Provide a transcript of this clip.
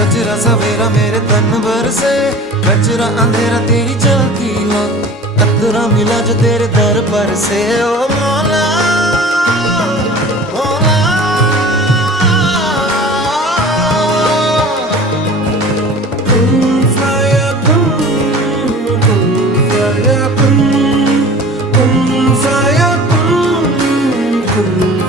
सजरा सवेरा मेरे तन भर से, कचरा अंधेरा तेरी चलती हो, कतरा मिला जो तेरे दर पर से। ओ मौला मौला, कुन फयकुन, कुन फयकुन, कुन फयकुन, कुन